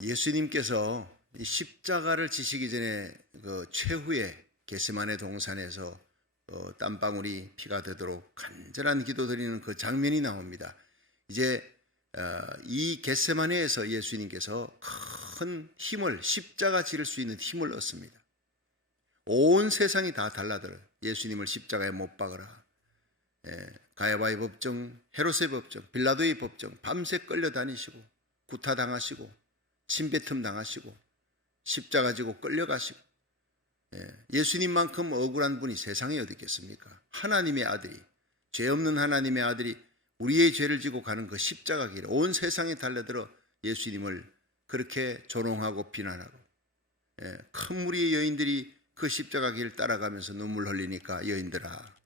예수님께서 이 십자가를 지시기 전에 그 최후의 겟세마네 동산에서 땀방울이 피가 되도록 간절한 기도 드리는 그 장면이 나옵니다. 이제 이 겟세마네에서 예수님께서 큰 힘을, 십자가 지를 수 있는 힘을 얻습니다. 온 세상이 다 달라들어요. 예수님을 십자가에 못 박으라. 가야바의 법정, 헤롯의 법정, 빌라도의 법정, 밤새 끌려다니시고 구타당하시고 침뱉음 당하시고 십자가 지고 끌려가시고, 예수님만큼 억울한 분이 세상에 어디 있겠습니까? 하나님의 아들이, 죄 없는 하나님의 아들이 우리의 죄를 지고 가는 그 십자가 길, 온 세상에 달려들어 예수님을 그렇게 조롱하고 비난하고, 큰 무리의 여인들이 그 십자가 길 따라가면서 눈물 흘리니까, 여인들아,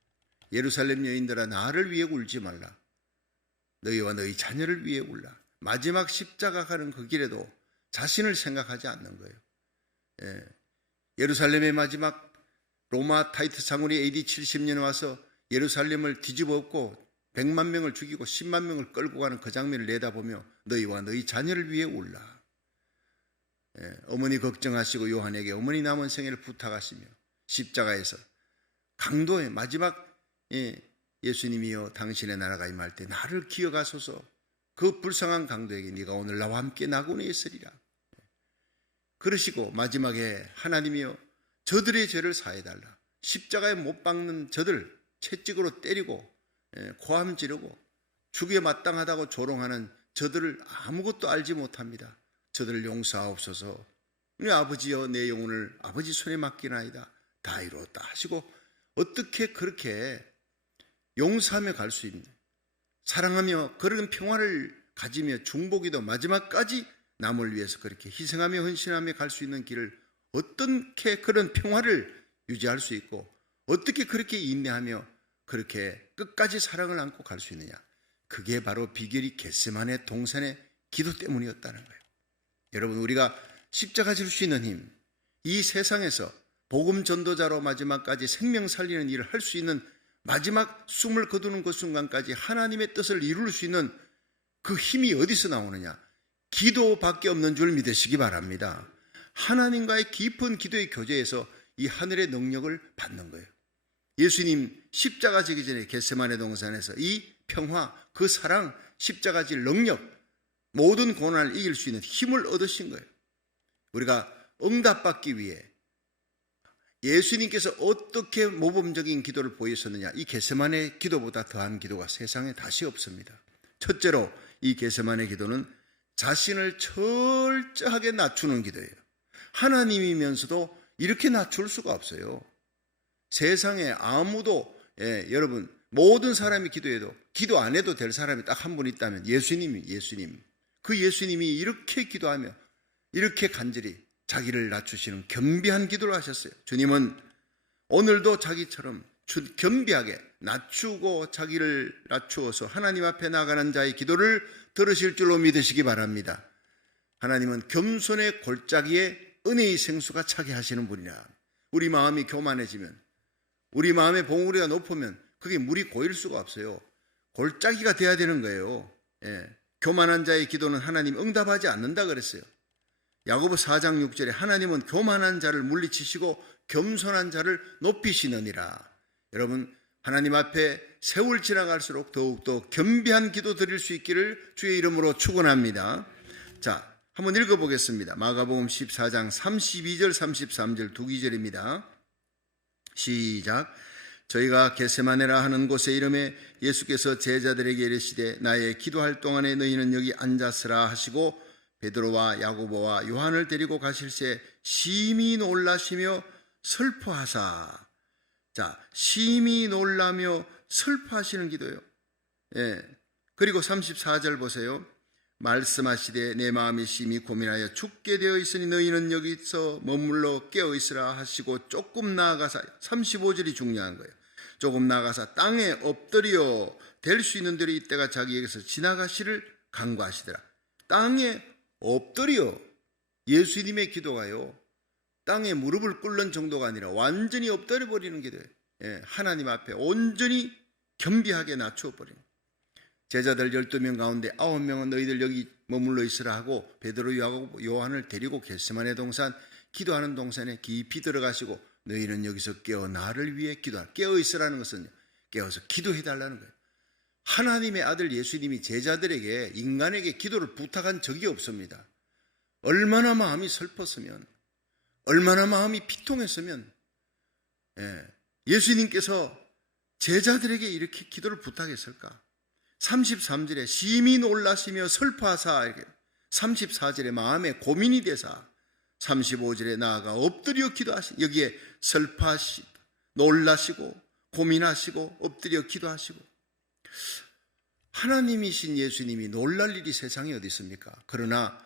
예루살렘 여인들아, 나를 위해 울지 말라. 너희와 너희 자녀를 위해 울라. 마지막 십자가 가는 그 길에도 자신을 생각하지 않는 거예요. 예루살렘의 마지막 로마 타이트 장군이 AD 70년에 와서 예루살렘을 뒤집어 엎고 100만 명을 죽이고 10만 명을 끌고 가는 그 장면을 내다보며 너희와 너희 자녀를 위해 울라. 어머니 걱정하시고 요한에게 어머니 남은 생애를 부탁하시며 십자가에서 강도의 마지막 예수님이여 당신의 나라가 임할 때 나를 기억하소서. 그 불쌍한 강도에게 네가 오늘 나와 함께 낙원에 있으리라. 그러시고 마지막에 하나님이여 저들의 죄를 사해달라. 십자가에 못 박는 저들 채찍으로 때리고 고함 지르고 죽여 마땅하다고 조롱하는 저들을 아무것도 알지 못합니다. 저들을 용서하옵소서. 우리 아버지여 내 영혼을 아버지 손에 맡기나이다. 다 이루었다 하시고, 어떻게 그렇게 용서하며 갈 수 있는, 사랑하며 그런 평화를 가지며 중보기도 마지막까지 남을 위해서 그렇게 희생하며 헌신하며 갈 수 있는 길을 어떻게 그런 평화를 유지할 수 있고, 어떻게 그렇게 인내하며 그렇게 끝까지 사랑을 안고 갈 수 있느냐. 그게 바로 비결이 겟세마네 동산의 기도 때문이었다는 거예요. 여러분, 우리가 십자가 질 수 있는 힘, 이 세상에서 복음 전도자로 마지막까지 생명 살리는 일을 할 수 있는, 마지막 숨을 거두는 그 순간까지 하나님의 뜻을 이룰 수 있는 그 힘이 어디서 나오느냐? 기도밖에 없는 줄 믿으시기 바랍니다. 하나님과의 깊은 기도의 교제에서 이 하늘의 능력을 받는 거예요. 예수님 십자가 지기 전에 겟세마네 동산에서 이 평화, 그 사랑, 십자가 질 능력, 모든 고난을 이길 수 있는 힘을 얻으신 거예요. 우리가 응답받기 위해 예수님께서 어떻게 모범적인 기도를 보이셨느냐, 이 겟세마네 기도보다 더한 기도가 세상에 다시 없습니다. 첫째로 이 겟세마네 기도는 자신을 철저하게 낮추는 기도예요. 하나님이면서도 이렇게 낮출 수가 없어요. 세상에 아무도, 여러분, 모든 사람이 기도해도 기도 안 해도 될 사람이 딱 한 분 있다면 예수님. 그 예수님이 이렇게 기도하며 이렇게 간절히 자기를 낮추시는 겸비한 기도를 하셨어요. 주님은 오늘도 자기처럼 겸비하게 낮추고 자기를 낮추어서 하나님 앞에 나가는 자의 기도를 들으실 줄로 믿으시기 바랍니다. 하나님은 겸손의 골짜기에 은혜의 생수가 차게 하시는 분이라. 우리 마음이 교만해지면, 우리 마음의 봉우리가 높으면 그게 물이 고일 수가 없어요. 골짜기가 돼야 되는 거예요. 교만한 자의 기도는 하나님 응답하지 않는다 그랬어요. 야고보 4장 6절에 하나님은 교만한 자를 물리치시고 겸손한 자를 높이시느니라. 여러분, 하나님 앞에 세월 지나갈수록 더욱더 겸비한 기도 드릴 수 있기를 주의 이름으로 축원합니다. 자, 한번 읽어보겠습니다. 마가복음 14장 32절 33절 두 구절입니다. 시작. 저희가 겟세마네라 하는 곳에 이름에 예수께서 제자들에게 이르시되 나의 기도할 동안에 너희는 여기 앉았으라 하시고 베드로와 야고보와 요한을 데리고 가실새 심히 놀라시며 슬퍼하사. 자, 심히 놀라며 슬퍼하시는 기도예요. 그리고 34절 보세요. 말씀하시되 내 마음이 심히 고민하여 죽게 되어 있으니 너희는 여기서 머물러 깨어 있으라 하시고 조금 나아가사, 35절이 중요한 거예요. 조금 나아가사 땅에 엎드려 될 수 있는 대로 이때가 자기에게서 지나가시를 간구하시더라. 땅에 엎드려, 예수님의 기도가요, 땅에 무릎을 꿇는 정도가 아니라 완전히 엎드려 버리는 기도예요. 하나님 앞에 온전히 겸비하게 낮추어 버리는. 제자들 12명 가운데 9명은 너희들 여기 머물러 있으라 하고 베드로, 야고보, 요한을 데리고 겟세마네 동산 기도하는 동산에 깊이 들어가시고 너희는 여기서 깨어 나를 위해 기도하라. 깨어 있으라는 것은 깨어서 기도해달라는 거예요. 하나님의 아들 예수님이 제자들에게, 인간에게 기도를 부탁한 적이 없습니다. 얼마나 마음이 슬펐으면, 얼마나 마음이 비통했으면 예수님께서 제자들에게 이렇게 기도를 부탁했을까? 33절에 심히 놀라시며 슬퍼하사, 34절에 마음에 고민이 되사, 35절에 나아가 엎드려 기도하시, 여기에 슬퍼하시고 놀라시고 고민하시고 엎드려 기도하시고. 하나님이신 예수님이 놀랄 일이 세상에 어디 있습니까? 그러나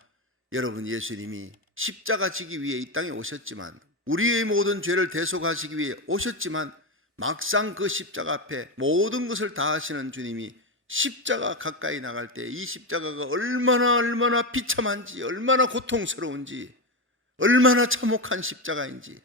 여러분, 예수님이 십자가 지기 위해 이 땅에 오셨지만, 우리의 모든 죄를 대속하시기 위해 오셨지만, 막상 그 십자가 앞에 모든 것을 다 하시는 주님이 십자가 가까이 나갈 때 이 십자가가 얼마나 비참한지, 얼마나 고통스러운지, 얼마나 참혹한 십자가인지.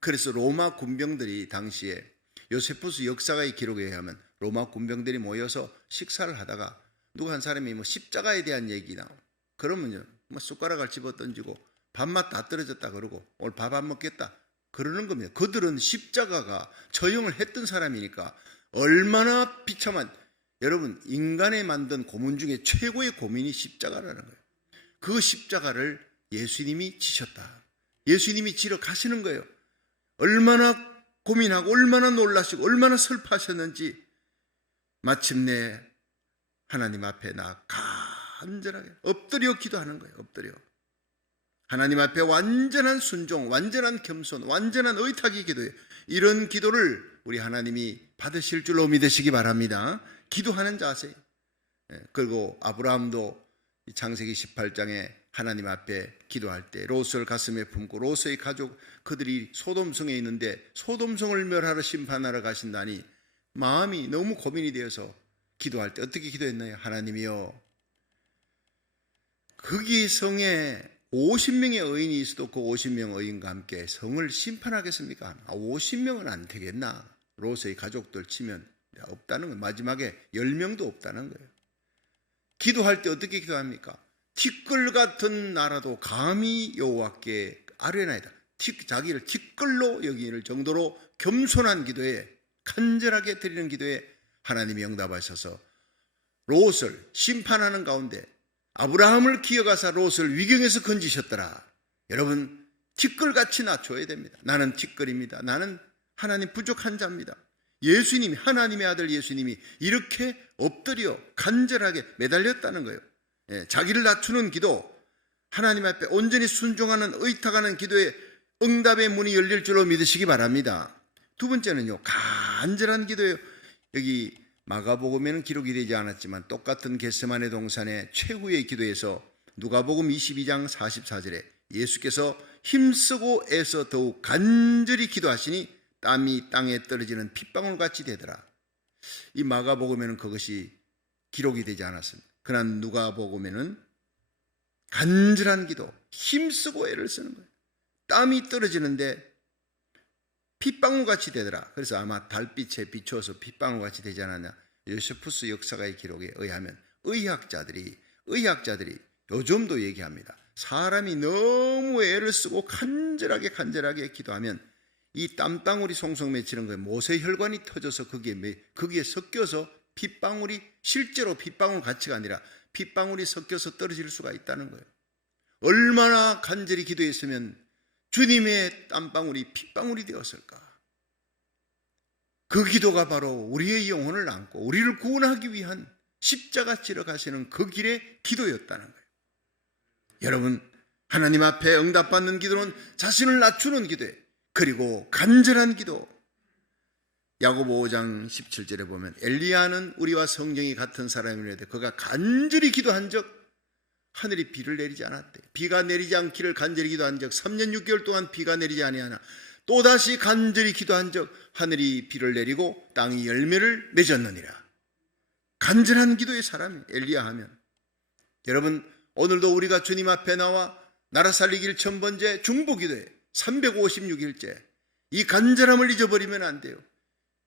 그래서 로마 군병들이 당시에, 요세푸스 역사가의 기록에 의하면 로마 군병들이 모여서 식사를 하다가 누구 한 사람이 십자가에 대한 얘기 나오. 그러면요, 숟가락을 집어 던지고 밥맛 다 떨어졌다 그러고 오늘 밥 안 먹겠다 그러는 겁니다. 그들은 십자가가 처형을 했던 사람이니까 얼마나 비참한, 여러분, 인간에 만든 고문 중에 최고의 고민이 십자가라는 거예요. 그 십자가를 예수님이 지셨다. 예수님이 지러 가시는 거예요. 얼마나 고민하고 얼마나 놀라시고 얼마나 슬퍼하셨는지 마침내 하나님 앞에 나 간절하게 엎드려 기도하는 거예요. 엎드려 하나님 앞에 완전한 순종, 완전한 겸손, 완전한 의탁의 기도예요. 이런 기도를 우리 하나님이 받으실 줄로 믿으시기 바랍니다. 기도하는 자세. 그리고 아브라함도 창세기 18장에 하나님 앞에 기도할 때 롯을 가슴에 품고 롯의 가족, 그들이 소돔성에 있는데 소돔성을 멸하러 심판하러 가신다니 마음이 너무 고민이 되어서 기도할 때 어떻게 기도했나요? 하나님이여, 거기 성에 50명의 의인이 있어도 그 50명 의인과 함께 성을 심판하겠습니까? 50명은 안 되겠나? 롯의 가족들 치면 없다는 거예요. 마지막에 10명도 없다는 거예요. 기도할 때 어떻게 기도합니까? 티끌 같은 나라도 감히 여호와께 아뢰나이다. 자기를 티끌로 여기는 정도로 겸손한 기도에, 간절하게 드리는 기도에 하나님이 응답하셔서 롯을 심판하는 가운데 아브라함을 기어가사 롯을 위경에서 건지셨더라. 여러분, 티끌같이 낮춰야 됩니다. 나는 티끌입니다. 나는 하나님 부족한 자입니다. 예수님이, 하나님의 아들 예수님이 이렇게 엎드려 간절하게 매달렸다는 거예요. 자기를 낮추는 기도, 하나님 앞에 온전히 순종하는 의탁하는 기도에 응답의 문이 열릴 줄로 믿으시기 바랍니다. 두 번째는요, 간절한 기도예요. 여기 마가복음에는 기록이 되지 않았지만 똑같은 겟세마네 동산의 최후의 기도에서 누가복음 22장 44절에 예수께서 힘쓰고 애써 더욱 간절히 기도하시니 땀이 땅에 떨어지는 핏방울같이 되더라. 이 마가복음에는 그것이 기록이 되지 않았습니다. 그러나 누가복음에는 간절한 기도, 힘쓰고 애를 쓰는 거예요. 땀이 떨어지는데 핏방울같이 되더라. 그래서 아마 달빛에 비추어서 핏방울같이 되지 않았냐. 요세푸스 역사가의 기록에 의하면 의학자들이 요즘도 얘기합니다. 사람이 너무 애를 쓰고 간절하게 기도하면 이 땀방울이 송송 맺히는 거예요. 모세혈관이 터져서 거기에 섞여서 핏방울이, 실제로 핏방울 가치가 아니라 핏방울이 섞여서 떨어질 수가 있다는 거예요. 얼마나 간절히 기도했으면 주님의 땀방울이 핏방울이 되었을까? 그 기도가 바로 우리의 영혼을 안고 우리를 구원하기 위한 십자가 지러 가시는 그 길의 기도였다는 거예요. 여러분, 하나님 앞에 응답받는 기도는 자신을 낮추는 기도예요. 그리고 간절한 기도. 야고보 5장 17절에 보면 엘리야는 우리와 성경이 같은 사람이라도 그가 간절히 기도한 적 하늘이 비를 내리지 않았대. 비가 내리지 않기를 간절히 기도한 적 3년 6개월 동안 비가 내리지 아니하나 또다시 간절히 기도한 적 하늘이 비를 내리고 땅이 열매를 맺었느니라. 간절한 기도의 사람이 엘리야 하면, 여러분, 오늘도 우리가 주님 앞에 나와 나라 살리기를 천번째 중보기도에 356일째 이 간절함을 잊어버리면 안 돼요.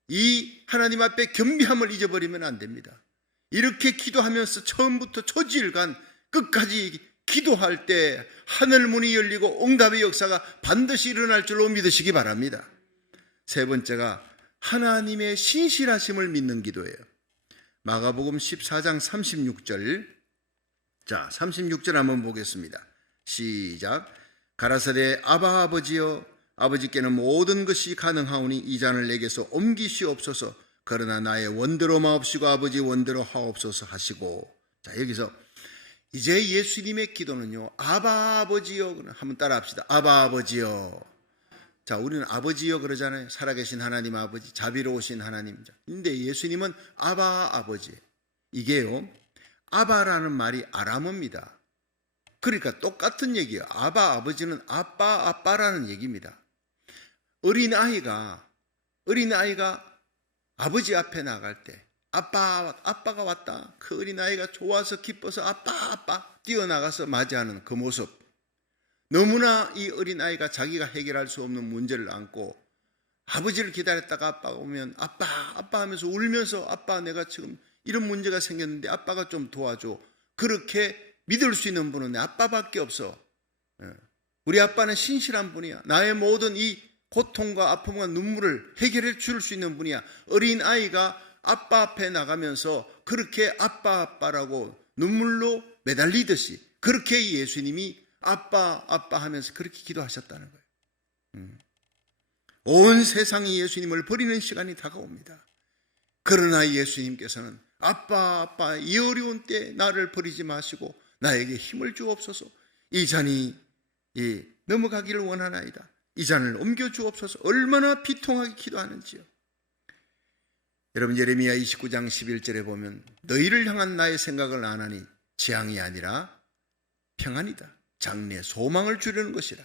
이 하나님 앞에 겸비함을 잊어버리면 안 됩니다. 이렇게 기도하면서 처음부터 초지일간 끝까지 기도할 때 하늘 문이 열리고 응답의 역사가 반드시 일어날 줄로 믿으시기 바랍니다. 세 번째가 하나님의 신실하심을 믿는 기도예요. 마가복음 14장 36절. 자, 36절 한번 보겠습니다. 시작. 가라사대 아바 아버지여, 아버지께는 모든 것이 가능하오니 이 잔을 내게서 옮기시옵소서. 그러나 나의 원대로 마옵시고 아버지 원대로 하옵소서 하시고. 자, 여기서 이제 예수님의 기도는요, 아바 아버지여, 한번 따라 합시다. 아바 아버지여. 자, 우리는 아버지여 그러잖아요. 살아계신 하나님 아버지, 자비로우신 하나님. 근데 예수님은 아바 아버지. 이게요, 아바라는 말이 아람어입니다. 그러니까 똑같은 얘기예요. 아바 아버지는 아빠 아빠라는 얘기입니다. 어린아이가 아버지 앞에 나갈 때 아빠가 왔다. 그 어린아이가 좋아서 기뻐서 아빠 뛰어나가서 맞이하는 그 모습. 너무나 이 어린아이가 자기가 해결할 수 없는 문제를 안고 아버지를 기다렸다가 아빠가 오면 아빠 하면서 울면서 아빠 내가 지금 이런 문제가 생겼는데 아빠가 좀 도와줘. 그렇게 믿을 수 있는 분은 내 아빠밖에 없어. 우리 아빠는 신실한 분이야. 나의 모든 이 고통과 아픔과 눈물을 해결해 줄 수 있는 분이야. 어린아이가 아빠 앞에 나가면서 그렇게 아빠라고 눈물로 매달리듯이 그렇게 예수님이 아빠 하면서 그렇게 기도하셨다는 거예요. 온 세상이 예수님을 버리는 시간이 다가옵니다. 그러나 예수님께서는 아빠 이 어려운 때 나를 버리지 마시고 나에게 힘을 주옵소서. 이 잔이 넘어가기를 원하나이다. 이 잔을 옮겨 주옵소서. 얼마나 비통하게 기도하는지요. 여러분, 예레미야 29장 11절에 보면 너희를 향한 나의 생각을 안 하니 재앙이 아니라 평안이다. 장래에 소망을 주려는 것이라.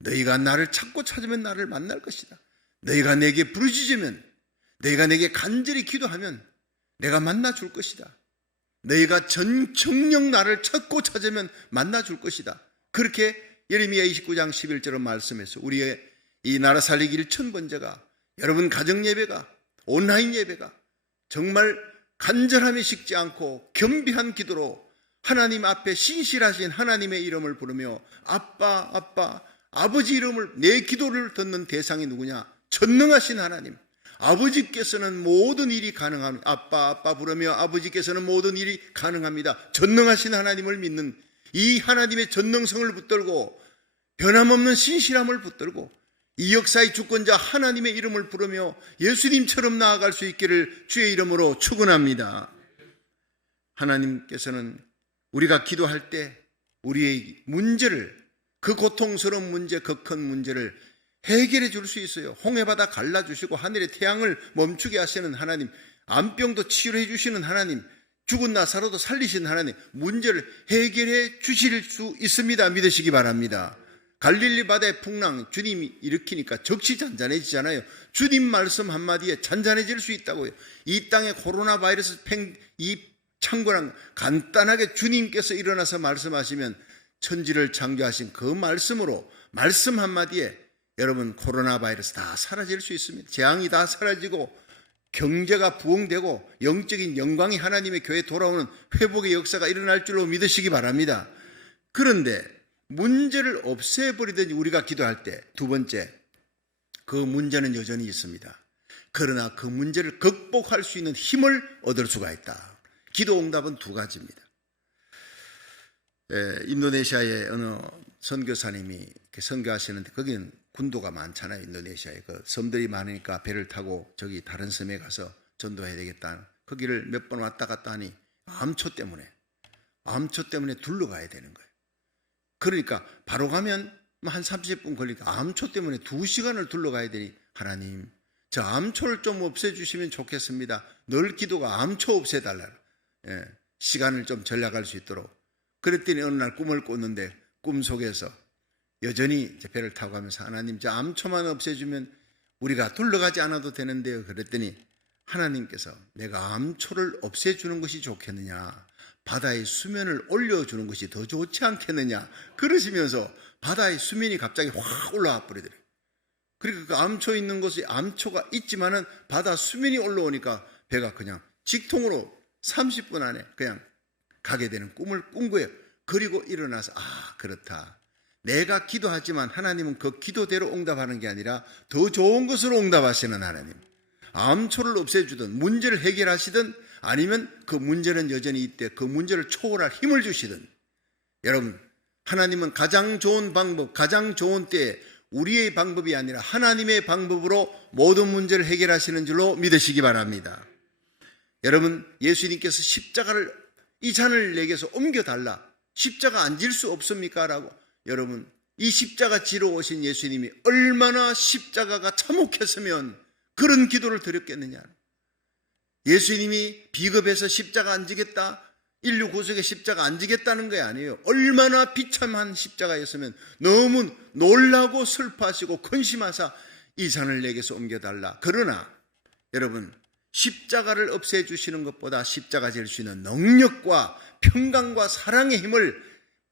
너희가 나를 찾으면 나를 만날 것이다. 너희가 내게 부르짖으면, 너희가 내게 간절히 기도하면 내가 만나줄 것이다. 너희가 정녕 나를 찾으면 만나줄 것이다. 그렇게 예레미야 29장 11절은 말씀해서 우리의 이 나라 살리기 1000번째가, 여러분 가정 예배가, 온라인 예배가 정말 간절함이 식지 않고 겸비한 기도로 하나님 앞에 신실하신 하나님의 이름을 부르며 아버지 이름을, 내 기도를 듣는 대상이 누구냐? 전능하신 하나님. 아버지께서는 모든 일이 가능합니다. 아빠 부르며 아버지께서는 모든 일이 가능합니다. 전능하신 하나님을 믿는 이 하나님의 전능성을 붙들고 변함없는 신실함을 붙들고 이 역사의 주권자 하나님의 이름을 부르며 예수님처럼 나아갈 수 있기를 주의 이름으로 축원합니다. 하나님께서는 우리가 기도할 때 우리의 문제를, 그 고통스러운 문제, 그 큰 문제를 해결해 줄 수 있어요. 홍해바다 갈라주시고 하늘의 태양을 멈추게 하시는 하나님, 암병도 치료해 주시는 하나님, 죽은 나사로도 살리신 하나님, 문제를 해결해 주실 수 있습니다. 믿으시기 바랍니다. 갈릴리 바다의 풍랑 주님이 일으키니까 적시 잔잔해지잖아요. 주님 말씀 한마디에 잔잔해질 수 있다고요. 이 땅에 코로나 바이러스 이 창궐한 간단하게 주님께서 일어나서 말씀하시면 천지를 창조하신 그 말씀으로, 말씀 한마디에 여러분 코로나 바이러스 다 사라질 수 있습니다. 재앙이 다 사라지고 경제가 부흥되고 영적인 영광이 하나님의 교회에 돌아오는 회복의 역사가 일어날 줄로 믿으시기 바랍니다. 그런데 문제를 없애버리든지 우리가 기도할 때 두 번째, 그 문제는 여전히 있습니다. 그러나 그 문제를 극복할 수 있는 힘을 얻을 수가 있다. 기도 응답은 두 가지입니다. 인도네시아의 어느 선교사님이 이렇게 선교하시는데 거기는 군도가 많잖아요. 인도네시아에 그 섬들이 많으니까 배를 타고 저기 다른 섬에 가서 전도해야 되겠다. 거기를 몇 번 왔다 갔다 하니 암초 때문에 둘러가야 되는 거예요. 그러니까 바로 가면 한 30분 걸리니까 암초 때문에 2시간을 둘러가야 되니, 하나님 저 암초를 좀 없애주시면 좋겠습니다. 늘 기도가 암초 없애달라. 시간을 좀 절약할 수 있도록. 그랬더니 어느 날 꿈을 꿨는데 꿈속에서 여전히 배를 타고 가면서 하나님 저 암초만 없애주면 우리가 둘러가지 않아도 되는데요. 그랬더니 하나님께서 내가 암초를 없애주는 것이 좋겠느냐, 바다의 수면을 올려주는 것이 더 좋지 않겠느냐 그러시면서 바다의 수면이 갑자기 확 올라와 버리더래요. 그러니까 그 암초 있는 곳이 암초가 있지만은 바다 수면이 올라오니까 배가 그냥 직통으로 30분 안에 그냥 가게 되는 꿈을 꾼 거예요. 그리고 일어나서 그렇다. 내가 기도하지만 하나님은 그 기도대로 응답하는 게 아니라 더 좋은 것으로 응답하시는 하나님. 암초를 없애주든 문제를 해결하시든 아니면 그 문제는 여전히 있대 그 문제를 초월할 힘을 주시든, 여러분, 하나님은 가장 좋은 방법, 가장 좋은 때에 우리의 방법이 아니라 하나님의 방법으로 모든 문제를 해결하시는 줄로 믿으시기 바랍니다. 여러분, 예수님께서 십자가를, 이 잔을 내게서 옮겨달라, 십자가 안 질 수 없습니까? 라고, 여러분, 이 십자가 지러 오신 예수님이 얼마나 십자가가 참혹했으면 그런 기도를 드렸겠느냐. 예수님이 비겁해서 십자가 안 지겠다, 인류 구속의 십자가 안 지겠다는 게 아니에요. 얼마나 비참한 십자가였으면 너무 놀라고 슬퍼하시고 근심하사 이 잔을 내게서 옮겨달라. 그러나 여러분, 십자가를 없애주시는 것보다 십자가 질 수 있는 능력과 평강과 사랑의 힘을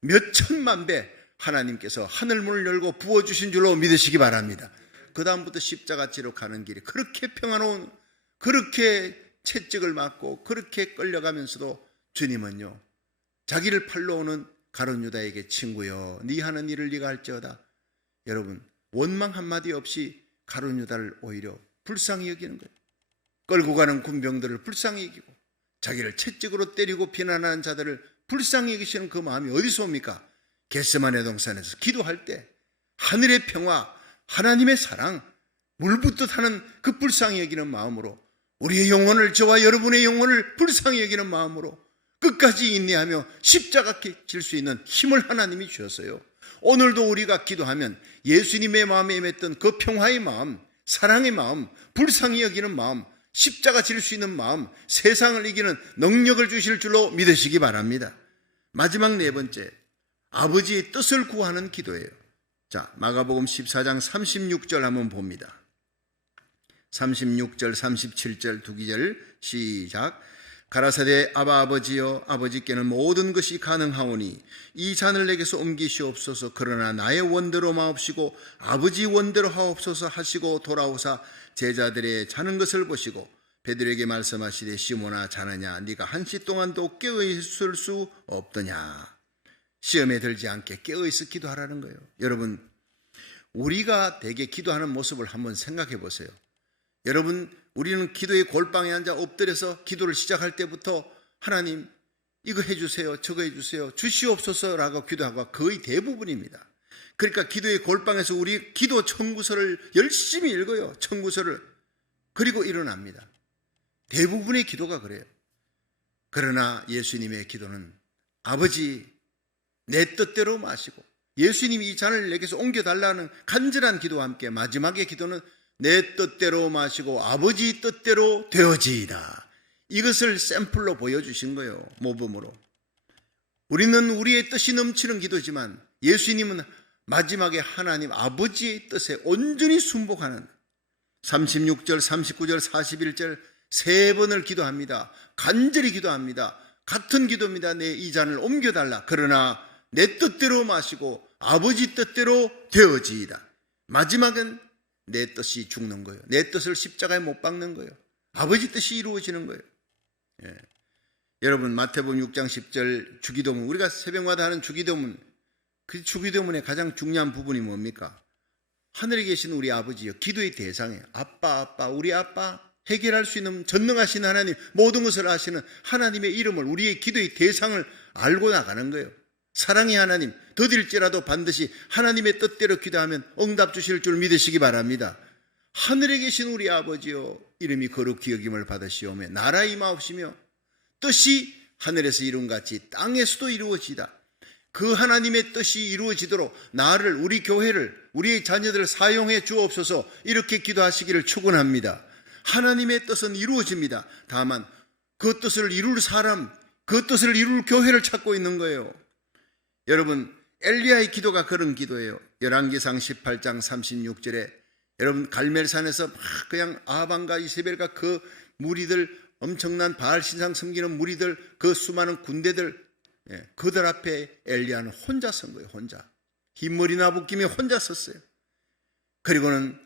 몇 천만 배 하나님께서 하늘문을 열고 부어주신 줄로 믿으시기 바랍니다. 그 다음부터 십자가 지러 가는 길이 그렇게 평안로운, 그렇게 채찍을 맞고 그렇게 끌려가면서도 주님은요, 자기를 팔러 오는 가룟 유다에게 친구여 네 하는 일을 네가 할지어다. 여러분, 원망 한마디 없이 가룟 유다를 오히려 불쌍히 여기는 거예요. 끌고 가는 군병들을 불쌍히 여기고 자기를 채찍으로 때리고 비난하는 자들을 불쌍히 여기시는 그 마음이 어디서 옵니까? 겟세마네 동산에서 기도할 때 하늘의 평화, 하나님의 사랑, 물붓듯 하는 그 불쌍히 여기는 마음으로, 우리의 영혼을, 저와 여러분의 영혼을 불쌍히 여기는 마음으로 끝까지 인내하며 십자가 질 수 있는 힘을 하나님이 주셨어요. 오늘도 우리가 기도하면 예수님의 마음에 임했던 그 평화의 마음, 사랑의 마음, 불쌍히 여기는 마음, 십자가 질 수 있는 마음, 세상을 이기는 능력을 주실 줄로 믿으시기 바랍니다. 마지막 네 번째, 아버지의 뜻을 구하는 기도예요. 자, 마가복음 14장 36절 한번 봅니다. 36절, 37절 두 기절 시작. 가라사대 아바 아버지여, 아버지께는 모든 것이 가능하오니 이 잔을 내게서 옮기시옵소서. 그러나 나의 원대로 마옵시고 아버지 원대로 하옵소서 하시고 돌아오사 제자들의 자는 것을 보시고 베드로에게 말씀하시되 시몬아, 자느냐? 네가 한시 동안도 깨어있을 수 없더냐? 시험에 들지 않게 깨어있어 기도하라는 거예요. 여러분, 우리가 대개 기도하는 모습을 한번 생각해 보세요. 여러분, 우리는 기도의 골방에 앉아 엎드려서 기도를 시작할 때부터 하나님 이거 해주세요, 저거 해주세요, 주시옵소서라고 기도하고 거의 대부분입니다. 그러니까 기도의 골방에서 우리 기도 청구서를 열심히 읽어요. 청구서를. 그리고 일어납니다. 대부분의 기도가 그래요. 그러나 예수님의 기도는 아버지 내 뜻대로 마시고, 예수님이 이 잔을 내게서 옮겨달라는 간절한 기도와 함께 마지막의 기도는 내 뜻대로 마시고 아버지 뜻대로 되어지이다. 이것을 샘플로 보여주신 거예요. 모범으로. 우리는 우리의 뜻이 넘치는 기도지만 예수님은 마지막에 하나님 아버지의 뜻에 온전히 순복하는 36절, 39절, 41절 세 번을 기도합니다. 간절히 기도합니다. 같은 기도입니다. 내 이 잔을 옮겨달라. 그러나 내 뜻대로 마시고 아버지 뜻대로 되어지이다. 마지막은 내 뜻이 죽는 거예요. 내 뜻을 십자가에 못 박는 거예요. 아버지 뜻이 이루어지는 거예요. 예. 여러분, 마태복음 6장 10절 주기도문, 우리가 새벽마다 하는 주기도문, 그 주기도문의 가장 중요한 부분이 뭡니까? 하늘에 계신 우리 아버지요, 기도의 대상이에요. 아빠, 우리 아빠, 해결할 수 있는 전능하신 하나님, 모든 것을 아시는 하나님의 이름을, 우리의 기도의 대상을 알고 나가는 거예요. 사랑의 하나님, 더딜지라도 반드시 하나님의 뜻대로 기도하면 응답 주실 줄 믿으시기 바랍니다. 하늘에 계신 우리 아버지요, 이름이 거룩히 여김을 받으시오며 나라 임하옵시며 뜻이 하늘에서 이룬같이 땅에서도 이루어지다. 그 하나님의 뜻이 이루어지도록 나를, 우리 교회를, 우리의 자녀들을 사용해 주옵소서. 이렇게 기도하시기를 축원합니다. 하나님의 뜻은 이루어집니다. 다만 그 뜻을 이룰 사람, 그 뜻을 이룰 교회를 찾고 있는 거예요. 여러분, 엘리야의 기도가 그런 기도예요. 열왕기상 18장 36절에 여러분, 갈멜산에서 막 그냥 아합과 이세벨과 그 무리들, 엄청난 바알 신상 섬기는 무리들, 그 수많은 군대들, 그들 앞에 엘리야는 혼자 선 거예요. 혼자. 흰머리 나부끼며 혼자 섰어요. 그리고는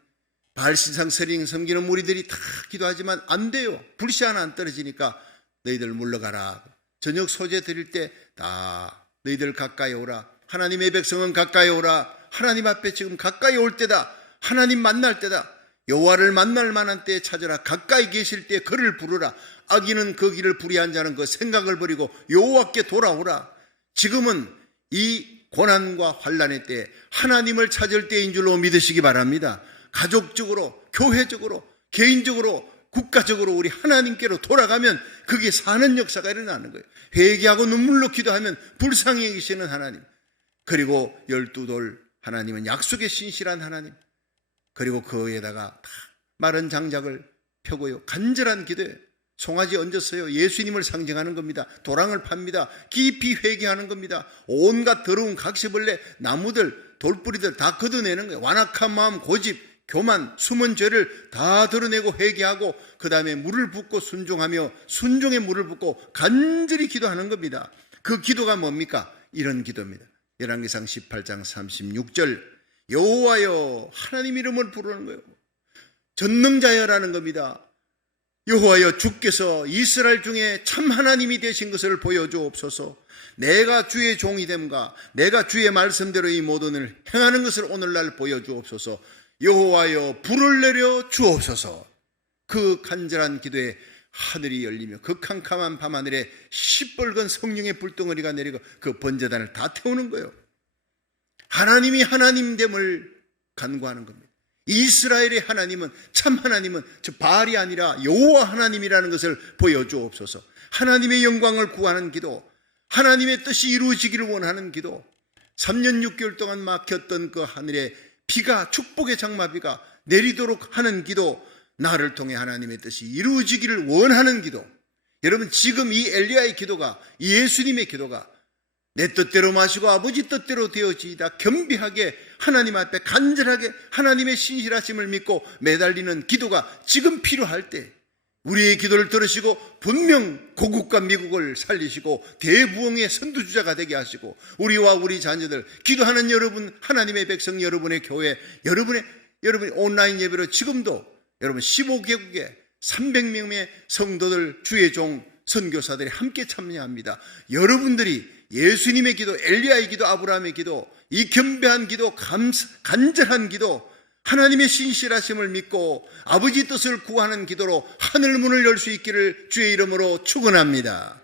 바알 신상 섬기는 무리들이 다 기도하지만 안 돼요. 불씨 하나 안 떨어지니까 너희들 물러가라. 저녁 소재 드릴 때 다 너희들 가까이 오라. 하나님의 백성은 가까이 오라. 하나님 앞에 지금 가까이 올 때다. 하나님 만날 때다. 여호와를 만날 만한 때에 찾으라. 가까이 계실 때에 그를 부르라. 악인은 그 길을 불의한 자는 그 생각을 버리고 여호와께 돌아오라. 지금은 이 고난과 환난의 때에 하나님을 찾을 때인 줄로 믿으시기 바랍니다. 가족적으로, 교회적으로, 개인적으로, 국가적으로 우리 하나님께로 돌아가면 그게 사는 역사가 일어나는 거예요. 회개하고 눈물로 기도하면 불쌍히 여기시는 하나님, 그리고 12돌 하나님은 약속의 신실한 하나님, 그리고 그에다가 다 마른 장작을 펴고요, 간절한 기도에 송아지 얹었어요. 예수님을 상징하는 겁니다. 도랑을 팝니다. 깊이 회개하는 겁니다. 온갖 더러운 각시벌레, 나무들, 돌뿌리들 다 걷어내는 거예요. 완악한 마음, 고집, 교만, 숨은 죄를 다 드러내고 회개하고 그 다음에 물을 붓고 순종하며 순종의 물을 붓고 간절히 기도하는 겁니다. 그 기도가 뭡니까? 이런 기도입니다. 열왕기상 18장 36절 여호와여, 하나님 이름을 부르는 거예요. 전능자여라는 겁니다. 여호와여, 주께서 이스라엘 중에 참 하나님이 되신 것을 보여주옵소서. 내가 주의 종이 됨과 내가 주의 말씀대로 이 모든 일을 행하는 것을 오늘날 보여주옵소서. 여호와여, 불을 내려 주옵소서. 그 간절한 기도에 하늘이 열리며 그 캄캄한 밤하늘에 시뻘건 성령의 불덩어리가 내리고 그 번제단을 다 태우는 거예요. 하나님이 하나님됨을 간구하는 겁니다. 이스라엘의 하나님은, 참 하나님은 저 바알이 아니라 여호와 하나님이라는 것을 보여주옵소서. 하나님의 영광을 구하는 기도, 하나님의 뜻이 이루어지기를 원하는 기도, 3년 6개월 동안 막혔던 그 하늘에 비가, 축복의 장마비가 내리도록 하는 기도, 나를 통해 하나님의 뜻이 이루어지기를 원하는 기도. 여러분, 지금 이 엘리야의 기도가, 이 예수님의 기도가 내 뜻대로 마시고 아버지 뜻대로 되어지이다, 겸비하게 하나님 앞에 간절하게 하나님의 신실하심을 믿고 매달리는 기도가 지금 필요할 때 우리의 기도를 들으시고 분명 고국과 미국을 살리시고 대부흥의 선두주자가 되게 하시고 우리와 우리 자녀들, 기도하는 여러분, 하나님의 백성 여러분의 교회, 여러분이 온라인 예배로 지금도 여러분 15개국에 300명의 성도들, 주의 종, 선교사들이 함께 참여합니다. 여러분들이 예수님의 기도, 엘리야의 기도, 아브라함의 기도, 이 겸비한 기도, 간절한 기도, 하나님의 신실하심을 믿고 아버지 뜻을 구하는 기도로 하늘 문을 열 수 있기를 주의 이름으로 축원합니다.